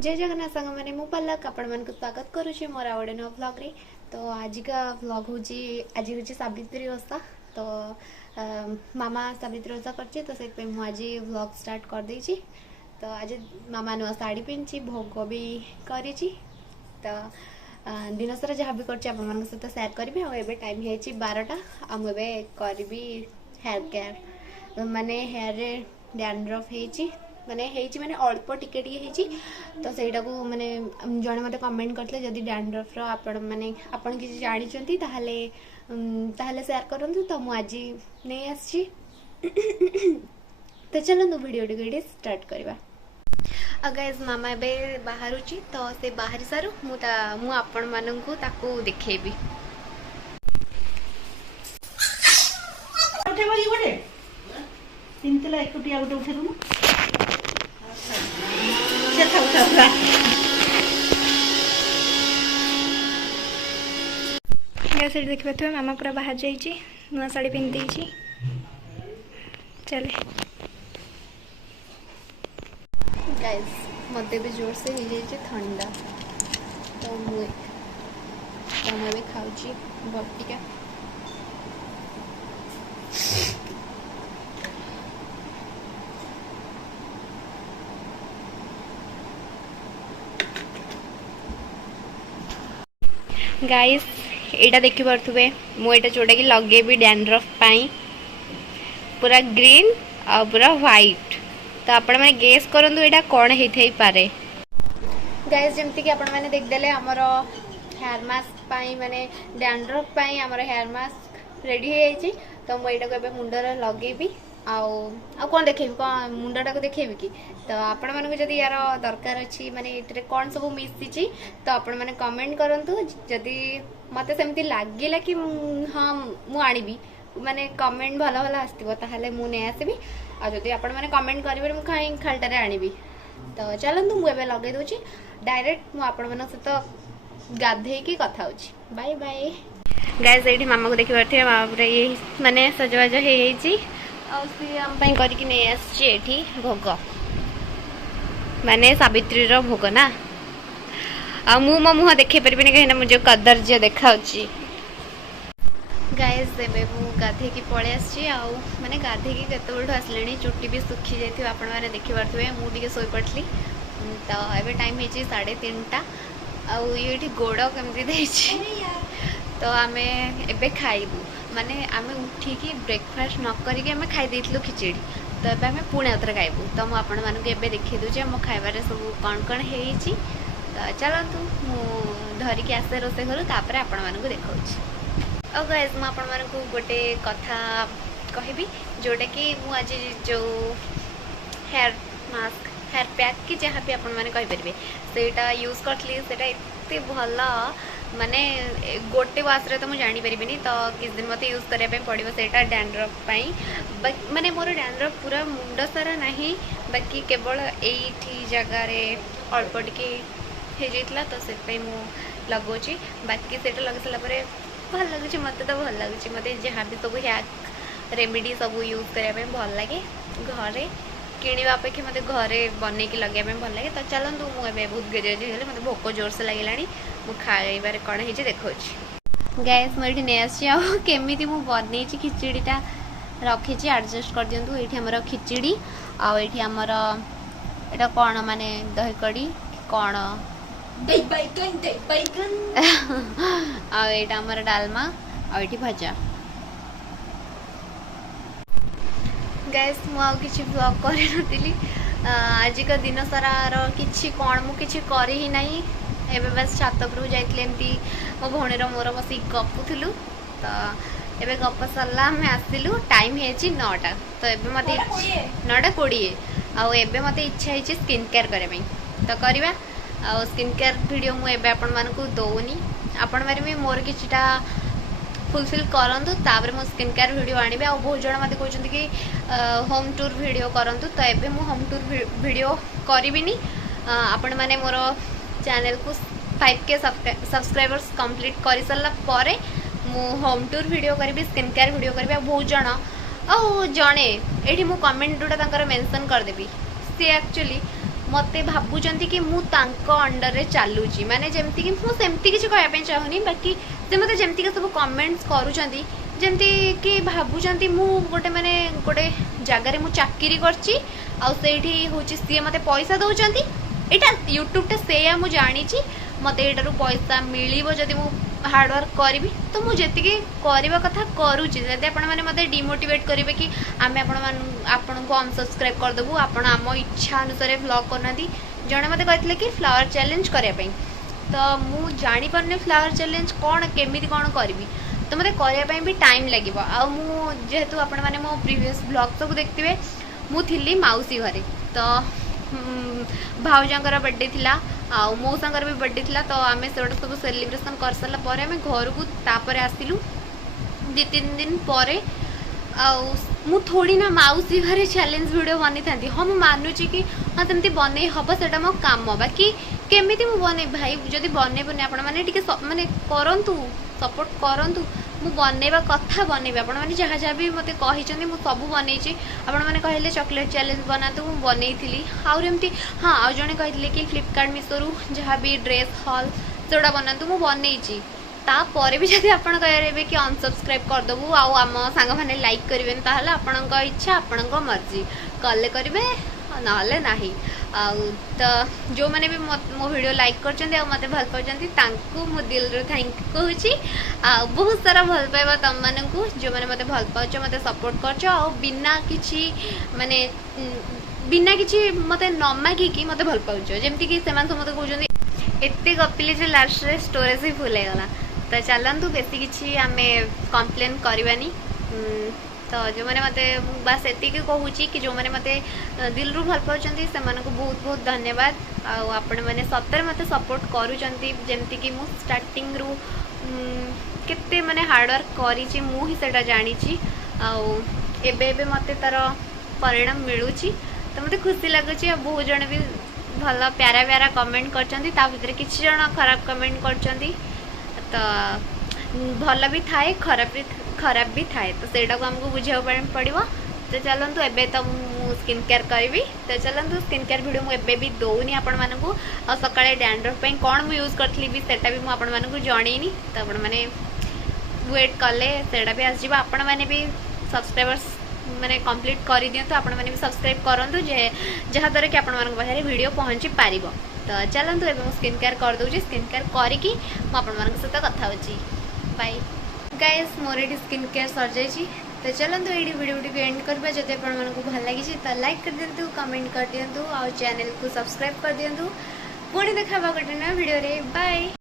जय जगन्नाथ सांग मैंने मु पल्लक आपण मन को स्वागत करुचे मोर आउडे नो व्लॉग रे। तो आज का व्लॉग होची आज होची सावित्री ओषा। तो मामा सावित्री ओषा करची तो से पे मु आज व्लॉग स्टार्ट कर देची। तो आज मामा नुआ साड़ी पिनची भोग भी करिची। तो दिन सारा जहाँ भी करची आपण मन सहित शेयर करबी। आ एबे टाइम हेची 12टा आ मु एबे करबी हेयर केयर माने हेयर रे डैंड्रफ हेची माने हेची माने अल्प टिके टिके हेची। तो सेटा को माने जने मते कमेंट करले जदी डैंड्रफ रो आपण माने आपण किछि जानि चंती ताहाले ताहाले शेयर करंतु। तो मु आज नै आछि तो चलो वीडियो टिके स्टार्ट करबा। गाइस मामा बे बाहरुची तो से बाहरी सारू मु आपण माननकु ताकू देखेबी। उठे बगी गोटे तिनतला एकुटिया गोटे उठे दनु से था उठा या साइड देखिबा तो मामा पूरा बाहर जाइची नुआ साड़ी पिन देची। चले गाइस मते भी जोर से हो जाइए ठंडा। तो मुझे भी खाऊची बटिका। गाइस एटा देखि परथुबे मु एटा जोटा कि लगेबी डैंड्रफ पाई पूरा ग्रीन आ पूरा व्हाइट। तो आपण माने गेस करंतु एटा कोन हेथै पारे। गाइस जेमति कि आपण माने देख देले हमर हेयर मास्क पाई माने डैंड्रफ पाई हमर हेयर मास्क रेडी हो जाइछि। तो मु एटा को एबे मुंडर लगेबी आ कोन देखेबी कोन मुंडटा को देखेबी कि। तो आपण माने जदी यार दरकार अछि माने एतरे कोन सब मिसिछि तो आपण माने कमेंट करंतु। जदी मते सेमति लागिला कि हां मु आनिबी माने कमेंट भला भला आस्तिबो ताहाले मु नै आसीबी। आ जदी आपण माने कमेंट करिबे मु खालटारे आनिबी। तो चलंतु मु एबे लगे दोछि डायरेक्ट मु आपण माने सहित गाधे की कथा होछि। Bye bye guys. एठी मामा को देखि परथे मामा रे ये माने सजवाज हे हेछि आ सी हम पई करि कि नै आछि एठी भोग माने सावित्री रो भोग ना। आ मु मो मुह देखे परबे नै कहिना मुझे कदर्य देखाउची। गाइस एबे मु गाधे की पळे आछि आ माने गाधे की केते बळठो आसलेनी चुट्टी भी सुखी जाइथि आपण माने देखि परथुवे मु टिके सोई पडली। तो एबे टाइम हेछि 3:30 आ येठी गोड़ केमति देछि। तो आमे एबे खाइबू माने आमे उठी की ब्रेकफास्ट न करी के आमे खाइ दैथलु खिचड़ी। तो एबे आमे पुणे उतर खाइबू। तो मु आपण मानक एबे देखि दउ जे मो खाइबारे सब कोन कोन हेछि। तो चलंतु मु धरि के आसे रोसे करू तापरे आपण मानक देखाउछि। ओ गाइस मु आपण मानक गोटे कथा कहबी जोटा कि मु आज जो हेयर मास्क हेयर पैक कि जहाँ भी आपण माने कहि परबे सेटा यूज करथली सेटा एते भला माने गोटे वास रे तो मु जानि परिबिनी। तो किस दिन मते यूज करिया पे पड़िबो सेटा डैंड्रफ पाई माने मोर डैंड्रफ पूरा मुंड सारा नाही बाकी केवल एठी जगह रे अल्प टिके हे जेतला। तो से पे मु लगोची बाकी सेटा लगे सला परे भल लागुची मते तो भल लागुची मते जहाँ भी सब हेयर रेमेडी सब यूज करिया पे भल लागे घरे किणवा अपेक्षा मते घरे बने की लगे भल लगे। तो चलतु मुझे बहुत गेज मत भोक जोर से लगे मु खाइबार कौन है देखा। गैस मुझे नहीं आसमी मु बन खिचड़ीटा रखी एडजस्ट कर दिंतु। ये आमर खिचड़ी आठी आमर एटा कौन माने दही कड़ी कौन आटा आमर डालमा आठी भजा। गैस मुझे ब्लॉग कर आज का दिन सारा किसी कौन मुझे कर ही नहीं। एबे बस छात उपरु जाइतले एमती मो भौणीर मोर बस गपुलु। तो एबे गप सरला आम आसिलु टाइम है 9टा। तो एबे मते 9:20 आउ एबे मते इच्छा है स्किन केयर करबे। तो करबा आ स्किन केयर वीडियो मु एबे आपण मानकु दोउनी आपण मारे में मोर किछटा फुलफिल करंतु तापर मो स्किन केयर वीडियो आनिबे। आ बहुत जण मते कहउछन्ती कि होम टूर वीडियो करंतु। तो एबे मु होम टूर वीडियो करिबिनी। आपण माने मोर चैनल को 5K सब्सक्राइबर्स कंप्लीट कर सारा पर मु होम टूर वीडियो करी स्किन केयर वीडियो करी। बहुत जण आ जड़े ये कमेंट जोटा मेंशन करदेवी सी एक्चुअली मते भाबुचंती कि मु तांको अंडर रे चालुची माने जेमती कि मु सेमती किछ कहया पे चाहूनी बाकी से मते जेमती के सब कमेंट्स करूचंती जेमती कि भाबुचंती मु गोटे माने गोटे जगह रे मु चाकरी करची आ सेठी होची सी मते पैसा दउचंती एटा यूट्यूब टा सेया मु जानिची मते एटारू पैसा मिलिबो जदि मु हार्ड वर्क करी तो मुझे करवा कथा करुच्ची जब आपण मैंने मत डिमोटिवेट करेंगे कि आम आपण को अनसब्सक्राइब करदेबू आपण आम इच्छा अनुसार व्लॉग करना जड़े मत कहते कि फ्लावर चैलेंज करने तो मु जानी पारने फ्लावर चैलेंज कौन केमी कौन करी तो मत करने भी टाइम लगे जेहेतु आपण मैंने मो प्रीवियस ब्लॉग सब देखते मु थी माउसी घरे तो भाउजर बर्थडे थिला आउ मौसांकर भी बर्थडे थिला तो आम से सब सेलिब्रेशन कर सारा पर आम घर को तापर आसिलु 2-3 दिन पर मु थोड़ी ना माउसी घरे चैलेंज वीडियो बनी था हाँ मुझे मानुची कि हाँ तमती बन हम से मो काम बाकी केमी मुझे बन भाई जदि बनईबनी आपण मैंने करंतु सपोर्ट करंतु मु बनैबा कथा बनैबी आपण मैंने जहाँ जहाँ भी मत कही सब बनई आपण मैंने कहले चॉकलेट चैलेंज बनातु मु बनई आमती हाँ आउ जड़े कहते कि फ्लिपकार्ट मिशोरू जहाँ भी ड्रेस हॉल सेटा बनातु मु बनई तापर भी जब आप कहे कि अनसब्सक्राइब करदेबू आम सांग मैंने लाइक करेंगे ताहले आपण इच्छा आपण मर्जी कले करेंगे ना तो जो मैंने भी मो वीडियो लाइक कर मत भल पाँच मो दिल रू थैंक यू कहूँ बहुत सारा भल पाइबा तुम मानू जो मैंने मत भल पाच मत सपोर्ट कर बिना किसी माने बिना किसी मत न मागिकी मत भल पाच जमती कि से मत कहते एत गपिली जो लास्ट रे स्टोरेज ही फुल होगा तो चलतु बेसी किसी आम कम्प्लेन करवानी तो जो मैंने मत बास एति कहूँ कि जो मैंने मत दिल रू भल पाँच से बहुत बहुत धन्यवाद आपण मैंने सतर मत सपोर्ट करमती कि मु स्टार्टिंग रू केते माने हार्डवर्क करी मुझे सेटा जानी एबे मत तार परिणाम मिलूँ तो मत खुशी लगुच बहुत जन भी भल प्यारा प्यारा कमेंट कर किसी जन खराब कमेंट कर तो भल भी थाए खराब भी थाए तो सेटा को हमको बुझा पड़ो तो चलतु एबे तो स्किन केयर करी तो चलतु स्किन केयर वीडियो मुझे भी दौनी आपण मानू आ सकाळे डैंड्रफ कौन मुझे यूज करी भी सेटा भी मुझे जनईनी तो आपण मैंने वेट कले सेटा भी आसो आपण मैंने भी सब्सक्राइबर्स मैंने कंप्लीट कर दिंतु आपण मैंने भी सब्सक्राइब करूँ जहाँद्वारा कि आपण पाखे वीडियो पहुँची पार तो चलतु एवं स्किन केयर कर दूसरी स्किन केयर करके सहित कथा होची बाय गाइस मोर ये स्किन केयर सर जाइए तो चलतु ये वीडियो को एंड करवा जब आपको भल लगी तो लाइक कर दिंतु कमेंट कर दिंतु और चैनल को सब्सक्राइब कर दिंतु पुणी देखा गोटे नया वीडियो रे बाय।